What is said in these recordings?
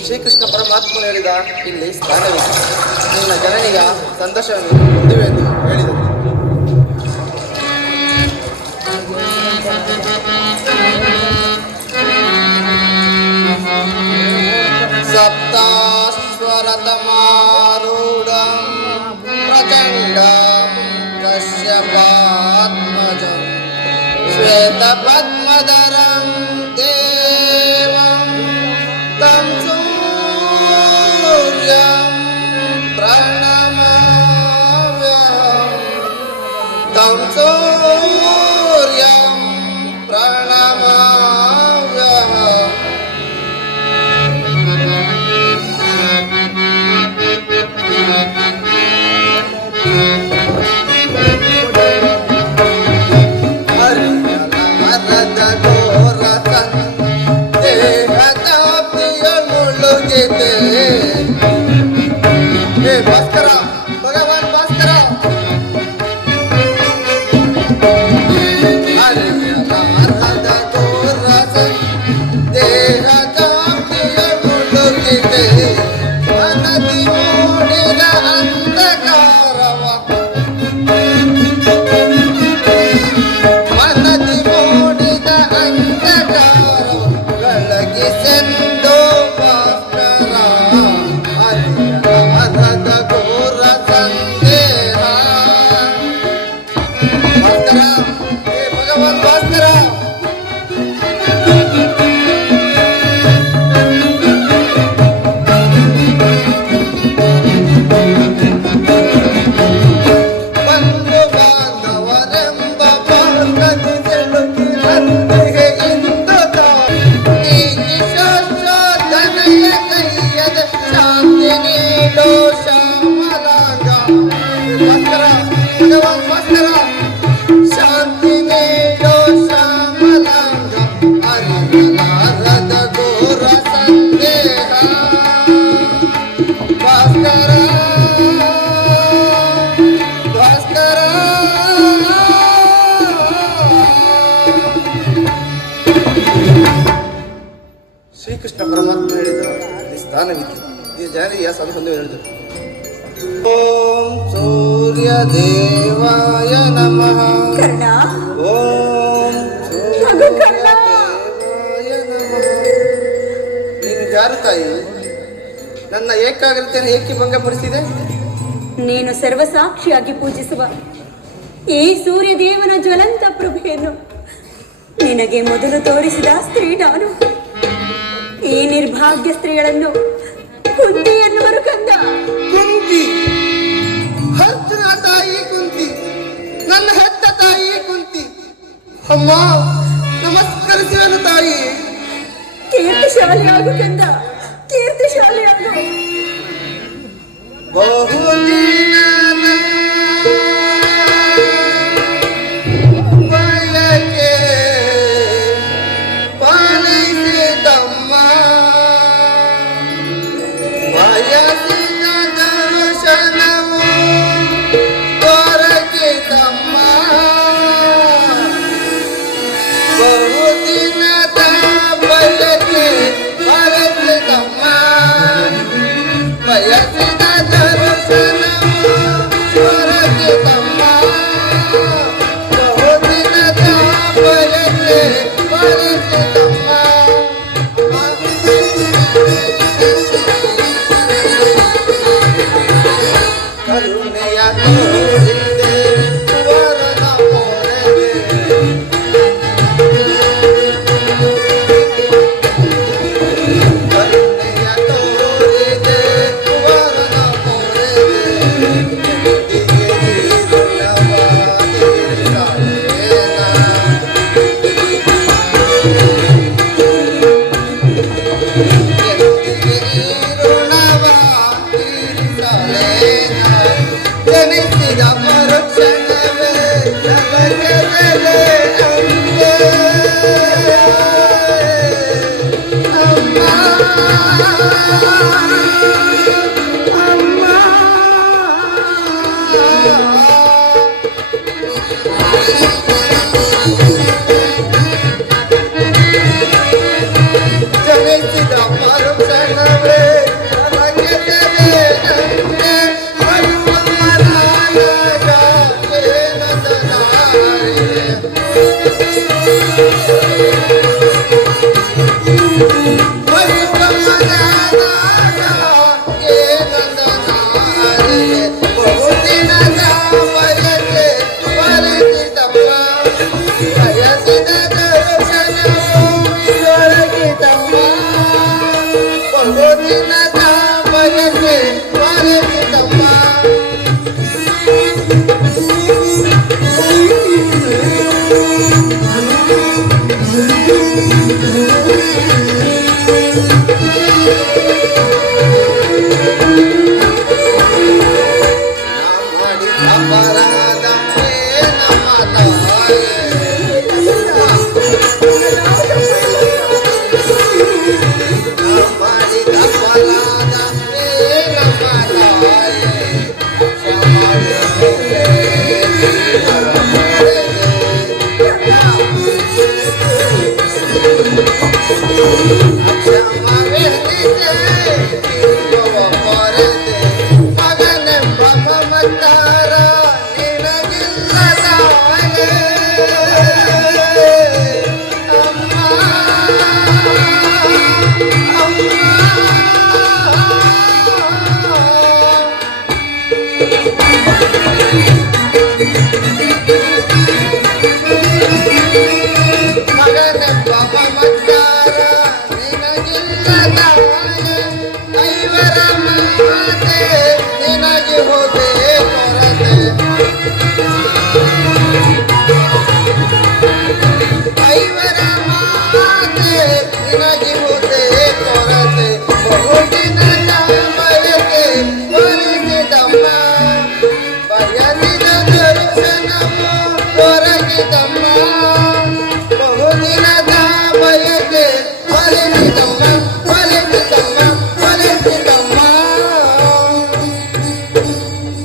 ಶ್ರೀಕೃಷ್ಣ ಪರಮಾತ್ಮನು ಹೇಳಿದ ಇಲ್ಲಿ ಸ್ಥಾನವಿದೆ, ನಿನ್ನ ಜನನಿಯ ಸಂತೋಷವನ್ನು ಹೊಂದುವೆ ಎಂದು ಹೇಳಿದರು. ಸಪ್ತಾಶ್ವರತಮಾರೂಢಂ ಪ್ರಚಂಡಂ ಕಶ್ಯಪಾತ್ಮಜಂ ಶ್ವೇತಪದ್ಮಧರಂ ದೇವಂ तं सूर्यं प्रणमाम्यहं तं सूर्यं प्रणमाम्यहम्. ಭಾಸ್ಕರ, ಭಗವಾನ್ ಭಾಸ್ಕರ, ಮರದ ತೋರಸ ದೇಹದ ಮುಳುಗಿದೆ, ಮನದಿ ಮೂಡಿದ ಅಂಧಕಾರವ, ಮನದಿ ಮೂಡಿದ ಅಂಧಕಾರವ ಬೆಳಗಿಸೆಂದು ಭಾಸ್ಕರ, ಮರದ ಘೋರ ಸಂದೇಹ. ಭಾಸ್ಕರ, ಹೇ ಭಗವಾನ್ ಭಾಸ್ಕರ, ಬಂಧು ಬಾಂಧವರೆಂಬ ಪಾರ್ಗದು ಸೆಳುಕಿ ಅಂದಿಗೆ ಇಂದು ನೀಗಿ ಶಾಶ್ವತನೆಯ ಕೈಯದ ಶಾಂತಿ ನೀಡೋ ಶ್ಯಾಮಲಾಂಗ. ಭಾಸ್ಕರ, ಭಗವಾನ್ ಭಾಸ್ಕರ, ಶಾಂತಿ ನೀಡೋ ಶ್ಯಾಮಲಾಂಗ, ಅರಿಯಲಾರದ ಘೋರ ಸಂದೇಹ. ಭಾಸ್ಕರ, ಭಾಸ್ಕರ, ಶ್ರೀಕೃಷ್ಣ ಪರಮಾತ್ಮ ಹೇಳಿದ ಇಲ್ಲಿ ಸ್ಥಾನವಿದೆ, ಈ ಜನರಿಗೆ ಸಾಧು ಹೊಂದುವ ಹೇಳಿದರು. ಓಂ ಸೂರ್ಯ ದೇವಾಯ ನಮಃ. ಕರ್ಣ, ಓಂ ಸೂರ್ಯ ದೇವಾಯ ನಮಃ. ನೀನು ಯಾರು ತಾಯಿ? ನನ್ನ ಏಕಾಗ್ರತೆಯನ್ನು ಏಕೆ ಭಂಗಪಡಿಸಿದೆ? ನೀನು ಸರ್ವಸಾಕ್ಷಿಯಾಗಿ ಪೂಜಿಸುವ ಈ ಸೂರ್ಯದೇವನ ಜ್ವಲಂತ ಪ್ರಭೆಯನ್ನು ನಿನಗೆ ಮೊದಲು ತೋರಿಸಿದ ಸ್ತ್ರೀ ನಾನು. ಈ ನಿರ್ಭಾಗ್ಯ ಸ್ತ್ರೀಗಳನ್ನು ಕುಂತಿ ಎನ್ನುವರು ಕಂದ. ಕುಂತಿ, ಅರ್ಜುನ ತಾಯಿ ಕುಂತಿ, ನನ್ನ ಹೆತ್ತ ತಾಯಿ ಕುಂತಿ. ಅಮ್ಮ, ನಮಸ್ಕರಿಸುವೆನು ತಾಯಿ. ಕೀರ್ತಿಶಾಲಿಯಾಗು ಕಂದ, ಕೀರ್ತಿಶಾಲಿಯಾಗು. ಬಹುದಿನದ ಬಯಕೆ ಪಾಲಿಸಿದಮ್ಮ, ಬಯಸಿದ ದರ್ಶನವು ದೊರಕಿದಮ್ಮ. ಬಹುದಿನದ ಬಯಕೆ ಪಾಲಿಸಿದಮ್ಮ, ಬಯಸಿದ ದರ್ಶನವು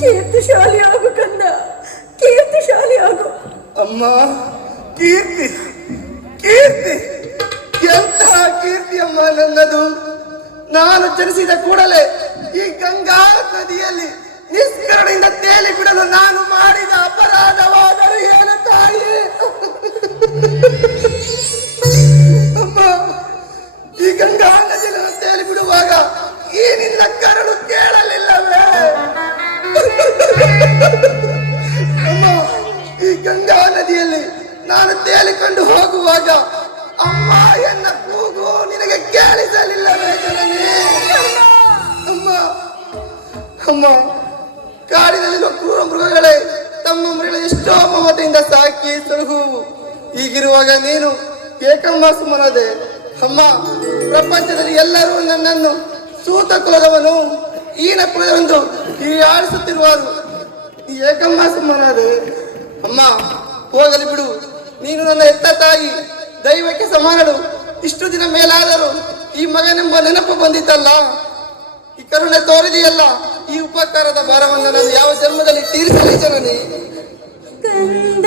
ಕೀರ್ತಿಶಾಲಿ ಆಗು ಕಂದ, ಕೀರ್ತಿಶಾಲಿ ಆಗು. ಅಮ್ಮ, ಕೀರ್ತಿ ಕೀರ್ತಿ ಎಂತಹ ಕೀರ್ತಿ ಅಮ್ಮ ನನ್ನದು. ನಾನು ಜನಿಸಿದ ಕೂಡಲೇ ಈ ಗಂಗಾ ನದಿಯಲ್ಲಿ ನಿಷ್ಕರಣೆಯಿಂದ ತೇಲಿ ಬಿಡಲು ನಾನು ಮಾಡಿದ ಅಪರಾಧವಾದರೂ ಏನು ತಾಯಿ? ಅಮ್ಮ, ಈ ಗಂಗಾ ನದಿಯನ್ನು ತೇಲಿ ಬಿಡುವಾಗ ಈ ನಿನ್ನ ಕರಳು ಕೇಳಲಿಲ್ಲವೇ? ಅಮ್ಮ, ಈ ಗಂಗಾ ನದಿಯಲ್ಲಿ ನಾನು ತೇಲಿಕೊಂಡು ಹೋಗುವಾಗ ಅಮ್ಮ ಎನ್ನ ಕೂಗು ನಿನಗೆ ಕೇಳಿಸಲಿಲ್ಲವೇ ಜನನಿ? ಅಮ್ಮ, ಅಮ್ಮ, ಕಾಡಿನಲ್ಲಿರುವ ಕ್ರೂರ ಮೃಗಗಳೇ ತಮ್ಮ ಮೃಗಗಳ ಎಷ್ಟೋ ಮಮತೆಯಿಂದ ಸಾಕಿ ಸಲಹುವು. ಹೀಗಿರುವಾಗ ನೀನು ಏಕಮ್ಮ ಸುಮ್ಮನದೆ. ಅಮ್ಮ, ಪ್ರಪಂಚದಲ್ಲಿ ಎಲ್ಲರೂ ನನ್ನನ್ನು ಸೂತ ಕುಲದವನು, ಈನ ಕುಲದವೆಂದು ಈ ಆಡಿಸುತ್ತಿರುವರು. ಈ ಏಕಮ್ಮ ಸುಮ್ಮನಾದೆ. ಅಮ್ಮ, ಹೋಗಲಿ ಬಿಡು. ನೀನು ನನ್ನ ಹೆತ್ತ ತಾಯಿ, ದೈವಕ್ಕೆ ಸಮಾನಳು. ಇಷ್ಟು ದಿನ ಮೇಲಾದರೂ ಈ ಮಗನೆಂಬ ನೆನಪು ಬಂದಿತ್ತಲ್ಲ, ಈ ಕರುಣೆ ತೋರಿದೆಯಲ್ಲ, ಈ ಉಪಕಾರದ ಭಾರವನ್ನು ನಾನು ಯಾವ ಜನ್ಮದಲ್ಲಿ ತೀರಿಸಲಿ ಜನನಿ? ಕಂದ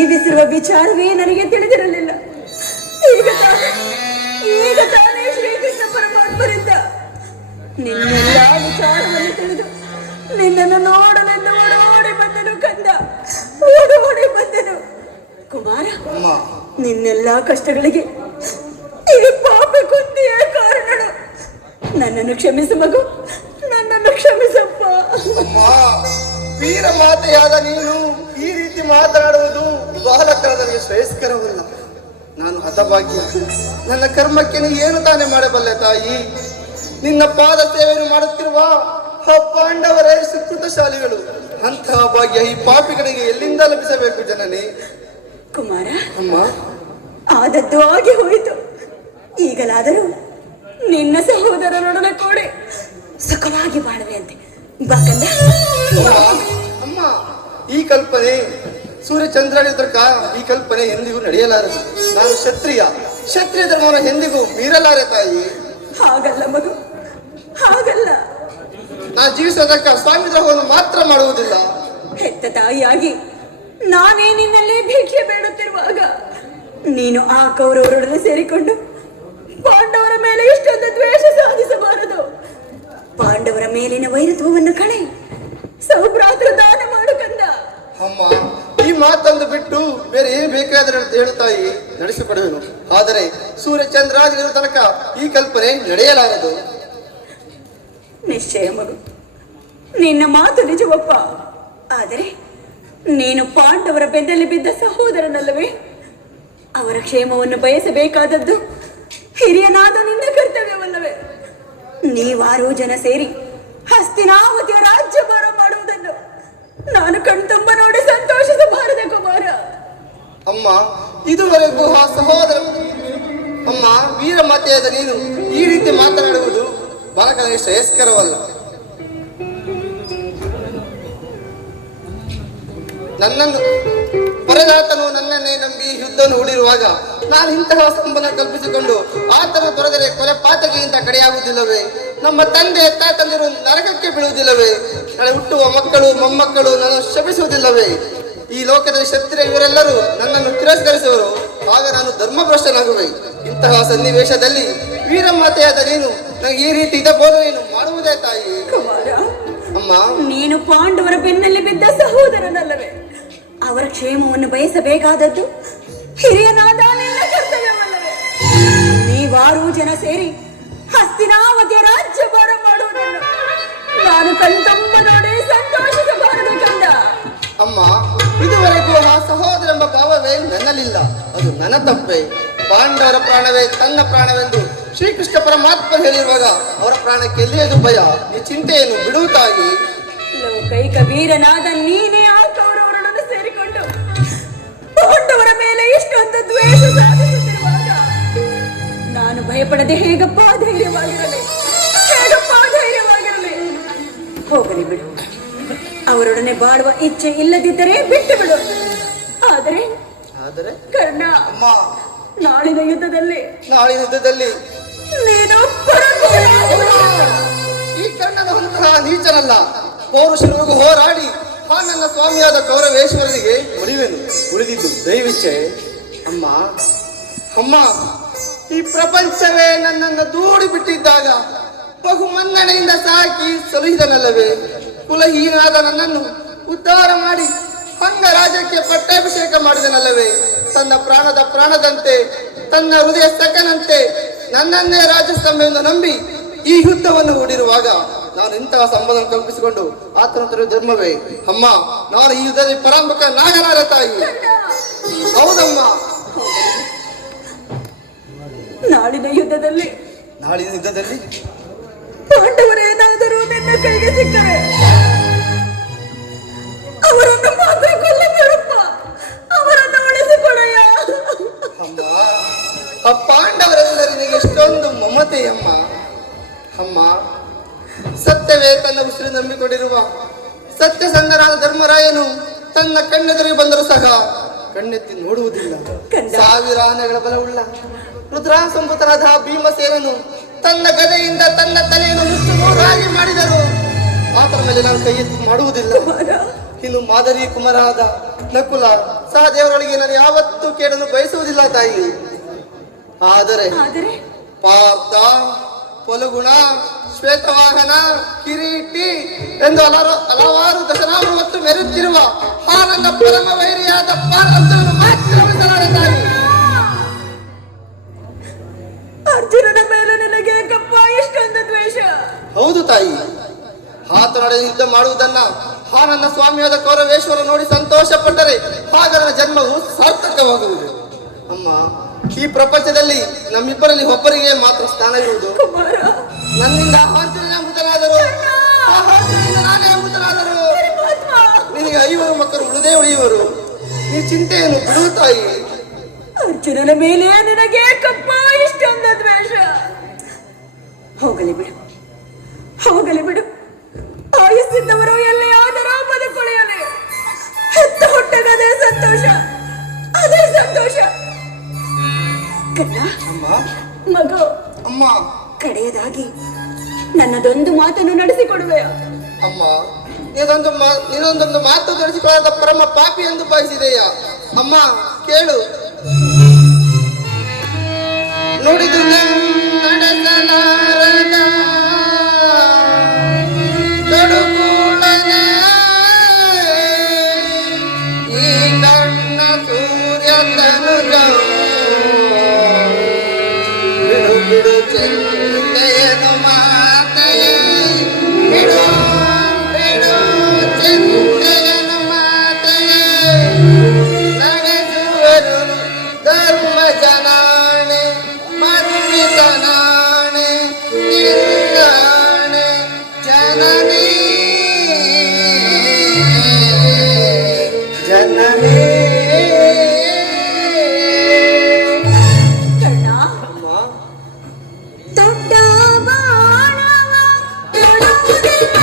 ಜೀವಿಸಿರುವ ವಿಚಾರವೇ ನನಗೆ ತಿಳಿದಿರಲಿಲ್ಲ. ಈಗ ತಾನೇ ಶ್ರೀಕೃಷ್ಣ ಪರಮಾತ್ಮರಿಂದ ನಿನ್ನೆಲ್ಲ ವಿಚಾರವನ್ನು ತಿಳಿದು ನಿನ್ನನ್ನು ನೋಡಲೆಂದು ಓಡೋಡಿ ಬಂದನು ಕಂದ, ಓಡೋಡಿ ಬಂದನು. ಕುಮಾರ, ನಿನ್ನೆಲ್ಲ ಕಷ್ಟಗಳಿಗೆ ಈ ಪಾಪಿ ಕುಂತಿಯೇ ಕಾರಣಳು. ನನ್ನನ್ನು ಕ್ಷಮಿಸು ಮಗು, ನನ್ನನ್ನು ಕ್ಷಮಿಸಪ್ಪ. ವೀರ ಮಾತೆಯಾದ ನೀನು ಈ ರೀತಿ ಮಾತನಾಡುವುದು ಬಾಲಕರಾದನಿಗೆ ಶ್ರೇಯಸ್ಕರವಲ್ಲ. ನಾನು ಹತಭಾಗ್ಯ. ನನ್ನ ಕರ್ಮಕ್ಕೆ ನೀ ಏನು ತಾನೇ ಮಾಡಬಲ್ಲೆ ತಾಯಿ? ನಿನ್ನ ಪಾದ ಸೇವೆಯನ್ನು ಮಾಡುತ್ತಿರುವ ಆ ಪಾಂಡವರೇ ಸುಕೃತಶಾಲಿಗಳು. ಅಂತಹ ಭಾಗ್ಯ ಈ ಪಾಪಿಗಳಿಗೆ ಎಲ್ಲಿಂದ ಲಭಿಸಬೇಕು ಜನನಿ? ಕುಮಾರ, ಅಮ್ಮ, ಆದದ್ದು ಆಗಿ ಹೋಯಿತು. ಈಗಲಾದರೂ ನಿನ್ನ ಸಹೋದರರೊಡನೆ ಕೂಡಿ ಸುಖವಾಗಿ ಬಾಳುವೆ ಅಂತೆ. ಬಾಕಂದ ಅಮ್ಮ, ಈ ಕಲ್ಪನೆ ಸೂರ್ಯಚಂದ್ರನ ಈ ಕಲ್ಪನೆ ಎಂದಿಗೂ ನಡೆಯಲಾರದು. ನಾನು ಕ್ಷತ್ರಿಯ ಧರ್ಮವನ್ನು ಎಂದಿಗೂ ಮೀರಲಾರೆ ತಾಯಿ. ಹಾಗಲ್ಲ ಮಗು, ಹಾಗಲ್ಲ. ನಾನು ಜೀವಿಸೋದಕ್ಕ ಸ್ವಾಮಿ ದ್ರೋಹವನ್ನು ಮಾತ್ರ ಮಾಡುವುದಿಲ್ಲ. ಹೆತ್ತ ತಾಯಿಯಾಗಿ ನಾನೇ ನಿನ್ನಲ್ಲಿ ಭಿಕ್ಷೆ ಬೇಡುತ್ತಿರುವಾಗ ನೀನು ಆ ಕೌರವರೊಡನೆ ಸೇರಿಕೊಂಡು ಪಾಂಡವರ ಮೇಲೆ ಇಷ್ಟೊಂದು ದ್ವೇಷ ಸಾಧಿಸಬಾರದು. ಪಾಂಡವರ ಮೇಲಿನ ವೈರತ್ವವನ್ನು ಕಳೆ ಸೌಭ್ರಾತೃ ದಾನ ಮಾಡು ಕಂದ. ಅಮ್ಮ, ಈ ಮಾತಂದು ಬಿಟ್ಟು ಬೇರೆ ಏನು ಬೇಕಾದ್ರೆ ಹೇಳುತ್ತಾಯಿ ನಡೆಸಿಕೊಡುವೆನು. ಆದರೆ ಸೂರ್ಯಚಂದ್ರಾದಿಗಳ ತನಕ ಈ ಕಲ್ಪನೆ ನಡೆಯಲಾರದು. ನಿಶ್ಚಯ ಮಗು, ನಿನ್ನ ಮಾತು ನಿಜವಪ್ಪ. ಆದರೆ ನೀನು ಪಾಂಡವರ ಬೆನ್ನಲ್ಲಿ ಬಿದ್ದ ಸಹೋದರನಲ್ಲವೇ? ಅವರ ಕ್ಷೇಮವನ್ನು ಬಯಸಬೇಕಾದದ್ದು ಹಿರಿಯನಾದ ನಿನ್ನ ಕರ್ತವ್ಯವಲ್ಲವೇ? ನೀವಾರು ಜನ ಸೇರಿ ಹಸ್ತಿನಾವತಿಯ ರಾಜ್ಯಭಾರ ಮಾಡುವುದನ್ನು ನಾನು ಕಣ್ತುಂಬ ನೋಡಿ ಸಂತೋಷಿಸಬಾರದೆ ಕುಮಾರ? ಅಮ್ಮ, ಇದುವರೆಗೂ ಆ ಸಹೋದರ ಅಮ್ಮ ವೀರ ಮಾತೆಯಾದ ನೀನು ಈ ರೀತಿ ಮಾತನಾಡುವುದು ಬಾಲಕನಿಗೆ ಶ್ರೇಯಸ್ಕರವಲ್ಲ. ನನ್ನನ್ನು ಪರದಾತನು ನನ್ನನ್ನೇ ನಂಬಿ ಯುದ್ಧವನ್ನು ಹೂಡಿರುವಾಗ ನಾನು ಇಂತಹ ಸಂಬಂಧ ಕಲ್ಪಿಸಿಕೊಂಡು ಆತನ ತೊರೆದರೆ ಕೊಲೆ ಪಾತಕಿಯಿಂದ ಕಡೆಯಾಗುವುದಿಲ್ಲವೇ? ನಮ್ಮ ತಂದೆ ತಾತಂದಿರು ನರಕಕ್ಕೆ ಬೀಳುವುದಿಲ್ಲವೇ? ನಾಳೆ ಹುಟ್ಟುವ ಮಕ್ಕಳು ಮೊಮ್ಮಕ್ಕಳು ನನ್ನ ಶಪಿಸುವುದಿಲ್ಲವೇ? ಈ ಲೋಕದಲ್ಲಿ ಕ್ಷತ್ರಿಯ ಇವರೆಲ್ಲರೂ ನನ್ನನ್ನು ತಿರಸ್ಕರಿಸುವರು. ಆಗ ನಾನು ಧರ್ಮಭ್ರಷ್ಟನಾಗುವೆ. ಇಂತಹ ಸನ್ನಿವೇಶದಲ್ಲಿ ವೀರಮಾತೆಯಾದ ನೀನು ನನಗೆ ಈ ರೀತಿ ಬೋಧನೆಯನ್ನು ಮಾಡುವುದೇ ತಾಯಿ? ಕುಮಾರ, ಅಮ್ಮ, ನೀನು ಪಾಂಡವರ ಬೆನ್ನಲ್ಲಿ ಬಿದ್ದ ಸಹೋದರನಲ್ಲವೇ? ಅವರ ಕ್ಷೇಮವನ್ನು ಬಯಸಬೇಕಾದದ್ದು ಹಿರಿಯನಾದ ನಿನ್ನ ಕರ್ತವ್ಯವಲ್ಲವೇ? ನೀವಾರು ಜನ ಸೇರಿ ಹಸ್ತಿನಾವತಿಯ ರಾಜ್ಯಭಾರ ಮಾಡುವುದನ್ನು ನಾನು ಕಣ್ತುಂಬ ನೋಡಿ ಸಂತೋಷಿಸಬಾರದು ಕಂದ. ಅಮ್ಮ, ಇದುವರೆಗೂ ಆ ಸಹೋದರೆಂಬ ಭಾವವೇ ನನ್ನಲ್ಲಿಲ್ಲ. ಅದು ನನ್ನ ತಪ್ಪೇ. ಪಾಂಡವರ ಪ್ರಾಣವೇ ತನ್ನ ಪ್ರಾಣವೆಂದು ಶ್ರೀಕೃಷ್ಣ ಪರಮಾತ್ಮ ಹೇಳಿರುವಾಗ ಅವರ ಪ್ರಾಣಕ್ಕೆ ಎಲ್ಲಿಯದು ಭಯ? ಈ ಚಿಂತೆಯನ್ನು ಬಿಡುವುದಾಗಿ ಲೋಕೈಕ ವೀರನಾದ ನೀನೇ ಆ ಕೌರವರೊಡನೆ ಸೇರಿಕೊಂಡು ಪಾಂಡವರ ಮೇಲೆ ಇಷ್ಟೊಂದು ದ್ವೇಷ ಸಾಧಿಸುತ್ತಿರುವಾಗ ನಾನು ಭಯಪಡದೆ ಹೇಗಪ್ಪ ಧೈರ್ಯವಾಗಿರಲಿ? ಹೋಗಲಿ ಬಿಡು. ಅವರೊಡನೆ ಬಾಳುವ ಇಚ್ಛೆ ಇಲ್ಲದಿದ್ದರೆ ಬಿಟ್ಟು ಬಿಡು. ಆದರೆ ಕರ್ಣ, ನಾಳಿನ ಯುದ್ಧದಲ್ಲಿ ನೀನು ಈ ಕರ್ಣನಂತಹ ನೀಚನಲ್ಲ. ಪೌರುಷರಿಗೂ ಹೋರಾಡಿ ಆ ನನ್ನ ಸ್ವಾಮಿಯಾದ ಕೌರವೇಶ್ವರನಿಗೆ ಮುಡಿವೆನು. ಉಳಿದಿದ್ದು ದೈವಿಚ್ಛೆ. ಅಮ್ಮ, ಈ ಪ್ರಪಂಚವೇ ನನ್ನನ್ನು ದೂಡಿ ಬಿಟ್ಟಿದ್ದಾಗ ಬಹು ಮನ್ನಣೆಯಿಂದ ಸಾಕಿ ಸಲುಹಿದನಲ್ಲವೇ? ಕುಲಹೀನಾದ ನನ್ನನ್ನು ಉದ್ಧಾರ ಮಾಡಿ ಅಂಗ ರಾಜ್ಯಕ್ಕೆ ಪಟ್ಟಾಭಿಷೇಕ ಮಾಡಿದನಲ್ಲವೇ? ತನ್ನ ಪ್ರಾಣದ ಪ್ರಾಣದಂತೆ, ತನ್ನ ಹೃದಯ ಸಖನಂತೆ ನನ್ನನ್ನೇ ರಾಜಸ್ತಂಭೆಂದು ನಂಬಿ ಈ ಯುದ್ಧವನ್ನು ಹೂಡಿರುವಾಗ ನಾನು ಇಂತಹ ಸಂಬಂಧ ಕಲ್ಪಿಸಿಕೊಂಡು ಆತನ ಧರ್ಮವೇ? ಅಮ್ಮ, ನಾನು ಈ ಯುದ್ಧದಲ್ಲಿ ಪರಾಂಬಕ ನಾಗನಾರ ತಾಯಿ. ಹೌದಮ್ಮ. ನಾಳಿನ ಯುದ್ಧದಲ್ಲಿ ಪಾಂಡವರೇನಾದರೂ ನಿನ್ನ ಕೈಗೆ ಸಿಕ್ಕರೆ ಅವರನ್ನು ಮಾತ್ರ ಕೊಲ್ಲಬೇಡಪ್ಪ, ಅವರನ್ನು ಉಳಿಸಿಕೊಡಯ್ಯ. ಅಮ್ಮ, ಆ ಪಾಂಡವರೆಲ್ಲರೂ ನಿನಗೆ ಎಷ್ಟೊಂದು ಮಮತೆಯಮ್ಮ. ಅಮ್ಮ, ಸತ್ಯವೇ ತನ್ನ ಉಸಿರು ನಂಬಿಕೊಂಡಿರುವ ಸತ್ಯಸಂಧನಾದ ಧರ್ಮರಾಯನು ತನ್ನ ಕಣ್ಣೆದುರಿಗೆ ಬಂದರೂ ಸಹ ಕಣ್ಣೆತ್ತಿ ನೋಡುವುದಿಲ್ಲ. ಸಾವಿರ ಆನೆಗಳ ಬಲವುಳ್ಳ ರುದ್ರಾಸಂಭೂತನಾದ ಭೀಮಸೇನನು ತನ್ನ ಗದೆಯಿಂದ ತನ್ನ ತಲೆಯನ್ನು ಮುಚ್ಚು ನೂರಾಗಿ ಮಾಡಿದರು. ಆತನ ಮೇಲೆ ನಾನು ಕೈ ಎತ್ತಿ ಮಾಡುವುದಿಲ್ಲ. ಇನ್ನು ಮಾದರಿ ಕುಮಾರಾದ ನಕುಲ ಸಹದೇವರೊಳಗೆ ನಾನು ಯಾವತ್ತೂ ಕೇಳಲು ಬಯಸುವುದಿಲ್ಲ ತಾಯಿ. ಆದರೆ ಆದರೆ ಪಾರ್ಥ, ಫಲಗುಣ, ಶ್ವೇತವಾಹನ, ಕಿರೀಟಿ ಎಂದು ಹಲವಾರು ದಶನಾಮರು ಮತ್ತು ಮೆರೆಯುತ್ತಿರುವ ಆ ನನ್ನ ಪರಮ ವೈರಿಯಾದ ಪಾರ್ಥನನ್ನು ಮಾತ್ರ ಉಳಿಸಲಾರೆ ತಾಯಿ. ಅರ್ಜುನನ ಮೇಲೆ ನನಗೆ ಕಪ್ಪ ಇಷ್ಟೊಂದು ದ್ವೇಷ. ಹೌದು ತಾಯಿ, ಆತನೊಡನೆ ಯುದ್ಧ ಮಾಡುವುದನ್ನ ಆ ನನ್ನ ಸ್ವಾಮಿಯಾದ ಕೌರವೇಶ್ವರ ನೋಡಿ ಸಂತೋಷ ಪಟ್ಟರೆ ಆಗ ನನ್ನ ಜನ್ಮವು ಸಾರ್ಥಕವಾಗುವುದು. ಅಮ್ಮ, ಈ ಪ್ರಪಂಚದಲ್ಲಿ ನಮ್ಮಿಬ್ಬರಲ್ಲಿ ಒಬ್ಬರಿಗೆ ಮಾತ್ರ ಸ್ಥಾನ ಇರುವುದು. ಕುಮಾರ, ನನ್ನಿಂದ ಅರ್ಜುನನೇ ಮೃತನಾದರು, ಅರ್ಜುನನಿಂದ ನಾನೇ ಮೃತನಾದರು. ನಿನಗೆ 5 ಮಕ್ಕಳು ಉಳಿದೇ ಉಳಿಯುವರು. ಈ ಚಿಂತೆಯನ್ನು ಬಿಡು ತಾಯಿ. ಅರ್ಜುನನ ಮೇಲೆ ನಿನಗೆ ಕಪ್ಪ ಇಷ್ಟೊಂದು ದ್ವೇಷ. ಹೋಗಲಿ ಬಿಡು, ಹೋಗಲಿ ಬಿಡು. ಆಯುಸ್ಸಿದ್ದವರು ಎಲ್ಲಿಯಾದರೂ ಬದುಕುಳಿಯಲಿ. ಹೆತ್ತ ಹುಟ್ಟಗದೇ ಸಂತೋಷ, ಅದೇ ಸಂತೋಷ. ಕಣ್ಣ, ಅಮ್ಮ, ಮಗು, ಅಮ್ಮ, ಕಡೆಯದಾಗಿ ನನ್ನದೊಂದು ಮಾತನ್ನು ನಡೆಸಿಕೊಡುವೆಯಾ? ಅಮ್ಮ, ನೀನೊಂದೊಂದು ಮಾತು ನಡೆಸಿಕೊಳ್ಳದ ಪರಮ ಪಾಪಿ ಎಂದು ಭಾವಿಸಿದೆಯಾ? ಅಮ್ಮ ಕೇಳು. ನುಡಿದು ನಡೆಸಲಾರದ ಕಡುಕೂಳನೆ ಈ ಕಣ್ಣ ಸೂರ್ಯ ತನುಜವು ಬಿಡು ಬಿಡು ಚಿಂತೆಯನ್ನು ಮಾತೆಯೇ, ಬಿಡು ಬಿಡು ಚಿಂತೆಯನ್ನು ಮಾತೆಯೇ. ನಡೆಸುವರು ಧರ್ಮ ಜನಾಣೆ ಮನ್ವಿತನಾಣೆ ನಿನ್ನಾಣೆ ಜನನೇ ಜನನೇ. ಕಣ್ಣ, ಅಮ್ಮ, ದೊಡ್ಡ ಬಾಣವ ತೊಡುವುದಿಲ್ಲ.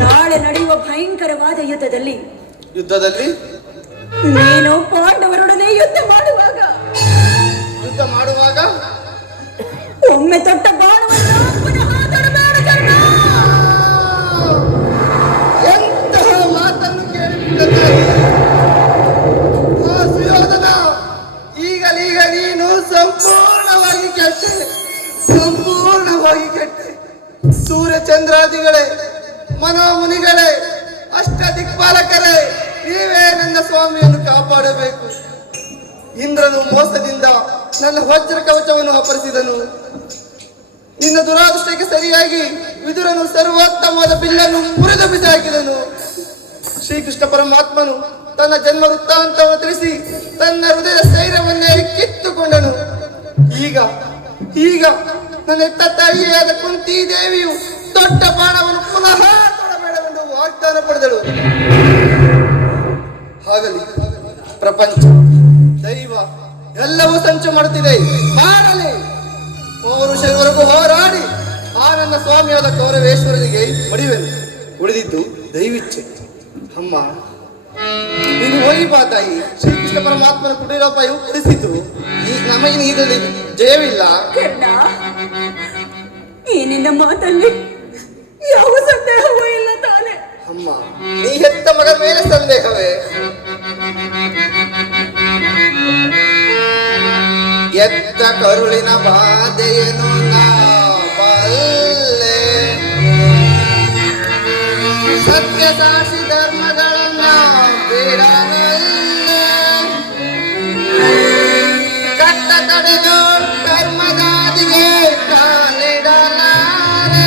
ನಾಳೆ ನಡೆಯುವ ಭಯಂಕರವಾದ ಯುದ್ಧದಲ್ಲಿ ಯುದ್ಧದಲ್ಲಿ ನೀನು ಪಾಂಡವರೊಡನೆ ಯುದ್ಧ ಮಾಡುವಾಗ ಒಮ್ಮೆ ತೊಟ್ಟ ಬಾಣವನ್ನು ಪುನಃ ತೊಡಬೇಡ ಕರ್ಣ. ಎಂತಹ ಮಾತನ್ನು ಕೇಳಿಬಿಟ್ಟೆ ಸುಯೋಧನ. ಈಗಲೀಗ ನೀನು ಸಂಪೂರ್ಣವಾಗಿ ಕೆಟ್ಟೆ. ಸೂರ್ಯ ಚಂದ್ರಾದಿಗಳೇ, ಮನೋಮುನಿಗಳೇ, ಅಷ್ಟ ದಿಕ್ಪಾಲಕರೇ, ನೀವೇ ನನ್ನ ಸ್ವಾಮಿಯನ್ನು ಕಾಪಾಡಬೇಕು. ಇಂದ್ರನು ಮೋಸದಿಂದ ನನ್ನ ವಜ್ರ ಕವಚವನ್ನು ಅಪಹರಿಸಿದನು. ನಿನ್ನ ದುರಾದೃಷ್ಟಕ್ಕೆ ಸರಿಯಾಗಿ ವಿದುರನು ಸರ್ವೋತ್ತಮವಾದ ಬಿಲ್ಲನ್ನು ಮುರಿದು ಬಿಸಾಕಿದನು. ಶ್ರೀಕೃಷ್ಣ ಪರಮಾತ್ಮನು ತನ್ನ ಜನ್ಮ ವೃತ್ತಾಂತವನ್ನು ತಿಳಿಸಿ ತನ್ನ ಹೃದಯ ಸ್ಥೈರ್ಯವನ್ನೇ ಕಿತ್ತುಕೊಂಡನು. ಈಗ ನನ್ನ ಹೆತ್ತ ತಾಯಿಯಾದ ಕುಂತಿ ದೇವಿಯು ದೊಡ್ಡ ಬಾಣವನ್ನು ಪುನಃ ತೊಡಬೇಡವೆಂದು ವಾಗ್ದಾನ ಪಡೆದಳು. ಆಗಲಿ, ಪ್ರಪಂಚ ದೈವ ಎಲ್ಲವೂ ಸಂಚು ಮಾಡುತ್ತಿದೆ. ಮಾಡಲಿ, ಪೌರುಷವರೆಗೂ ಹೋರಾಡಿ ಆ ನನ್ನ ಸ್ವಾಮಿಯಾದ ಕೌರವೇಶ್ವರನಿಗೆ ಮಡಿವೆನು. ಉಳಿದಿದ್ದು ದೈವಿಚ್ಛೆ. ಅಮ್ಮ, ನೀನು ಹೋಗಿ ಬಾ ತಾಯಿ. ಶ್ರೀಕೃಷ್ಣ ಪರಮಾತ್ಮನ ಕುಟೀರೋಪಾಯವು ಉಳಿಸಿತು. ನಮಗೆ ಇದರಲ್ಲಿ ಜಯವಿಲ್ಲ. ಕರ್ಣ, ಈ ನಿನ್ನ ಮಾತಲ್ಲಿ ಯಾವ ಸಂದೇಹವೂ ಇಲ್ಲ ತಾನೆ? ಅಮ್ಮ, ನೀ ಹೆತ್ತ ಮಗ ಮೇಲೆ ಸಂದೇಹವೇ? ಎತ್ತ ಕರುಳಿನ ಬಾಧೆಯನ್ನು ನಾ ಬಲ್ಲೆ, ಸತ್ಯ ಸಾಕ್ಷಿ ಧರ್ಮಗಳನ್ನ ಬಿಡಬಲ್ಲೆ, ಕಟ್ಟ ಕಡೆದು ಕರ್ಮದಾದಿಗೆ ಕಾಲಿಡಲಾರೆ.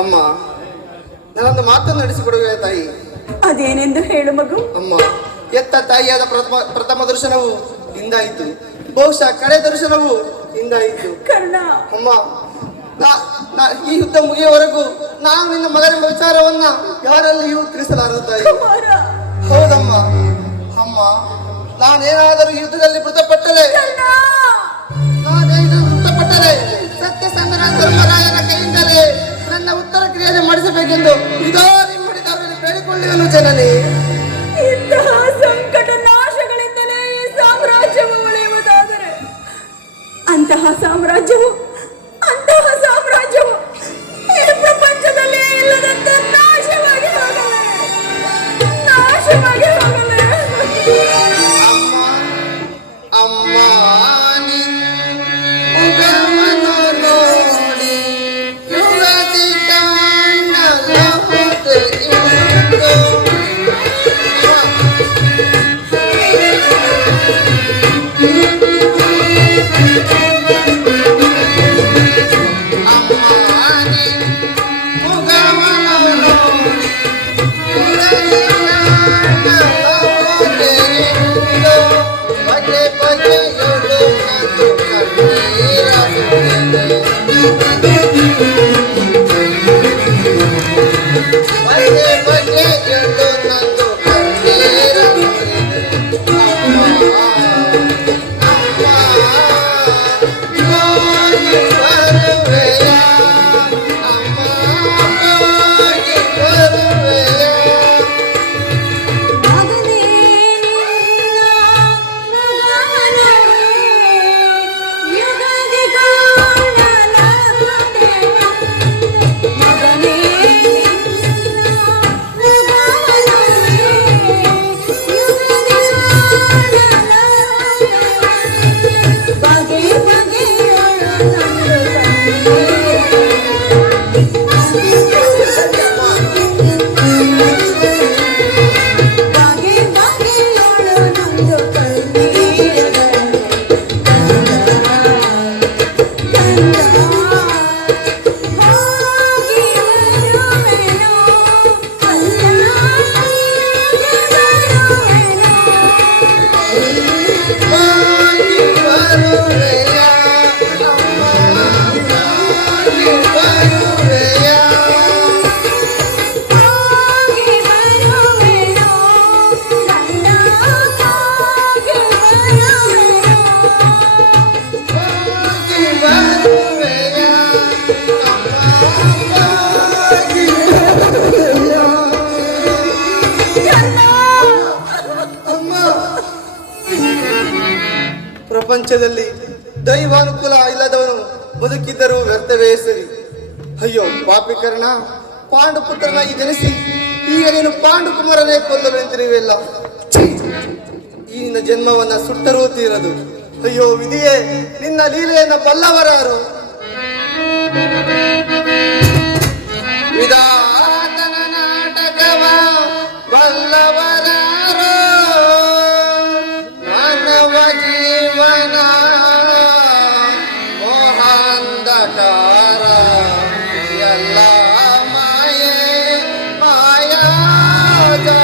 ಅಮ್ಮ, ನನ್ನೊಂದು ಮಾತನ್ನು ನಡೆಸಿಕೊಡುವೆ ತಾಯಿ. ಅದೇನೆಂದು ಹೇಳು ಮಗು. ಅಮ್ಮ, ಎತ್ತ ತಾಯಿಯಾದ ಪ್ರಥಮ ದರ್ಶನವು ಇಂದಾಯಿತು, ಬಹುಶಃ ಕಡೆ ದರ್ಶನವು ಇಂದಾಯಿತು. ಕರ್ಣ, ಅಮ್ಮ, ಈ ಯುದ್ಧ ಮುಗಿಯುವವರೆಗೂ ನಾನು ನಿನ್ನ ಮಗನೆಂಬ ವಿಚಾರವನ್ನ ಯಾರಲ್ಲಿಯೂ ತಿಳಿಸಲಾರದು ತಾಯಿ. ಕುಮಾರ. ಹೌದಮ್ಮ. ಅಮ್ಮ, ನಾನೇನಾದರೂ ಯುದ್ಧದಲ್ಲಿ ಮೃತಪಟ್ಟರೆ ಸತ್ಯಸಂಧನ ಧರ್ಮರಾಯನ ಕೈಯಿಂದಲೇ ನನ್ನ ಉತ್ತರ ಕ್ರಿಯೆ ಮಾಡಿಸಬೇಕೆಂದು ಇದೋ ನಿಮ್ಮಡಿದವರಲ್ಲಿ ಬೇಡಿಕೊಳ್ಳುವನು ಜನನಿ. ಇಂತಹ ಸಂಕಟ ನಾಶಗಳಿಂದಲೇ ಈ ಸಾಮ್ರಾಜ್ಯವು ಉಳಿಯುವುದಾದರೆ ಅಂತಹ ಸಾಮ್ರಾಜ್ಯವು ಈ ಪ್ರಪಂಚದಲ್ಲಿ ಇಲ್ಲದಂತೆ ನಾಶವಾಗಿ ಹೋಗಲೇ. ಅಮ್ಮ, ಮುಖವನ್ನು ನೋಡಿ ಯುವತಿ ಕಾಣಬಹುದು. ಪ್ರಪಂಚದಲ್ಲಿ ದೈವಾನುಕೂಲ ಇಲ್ಲದವನು ಬದುಕಿದ್ದರೂ ವ್ಯರ್ಥವೇ ಸರಿ. ಅಯ್ಯೋ ಪಾಪಿ ಕರ್ಣ, ಪಾಂಡುಪುತ್ರನಾಗಿ ಜನಿಸಿ ಈಗ ನೀನು ಪಾಂಡುಕುಮಾರನೇ ಕೊಲ್ಲಲು ನಿಂತಿರುವೆಲ್ಲ. ಈ ನಿನ್ನ ಜನ್ಮವನ್ನ ಸುಟ್ಟರೂ ತೀರದು. ಅಯ್ಯೋ ವಿಧಿಯೇ, ನಿನ್ನ ಲೀಲೆಯನ್ನ ಬಲ್ಲವರಾರು. ವಿಧಾತನ ನಾಟಕವ ಬಲ್ಲವರಾರು. ಮಾನವ ಜೀವನ ಮೋಹಾಂಧಕಾರ, ಎಲ್ಲ ಮಾಯೆ ಮಾಯಾಜಾಲ.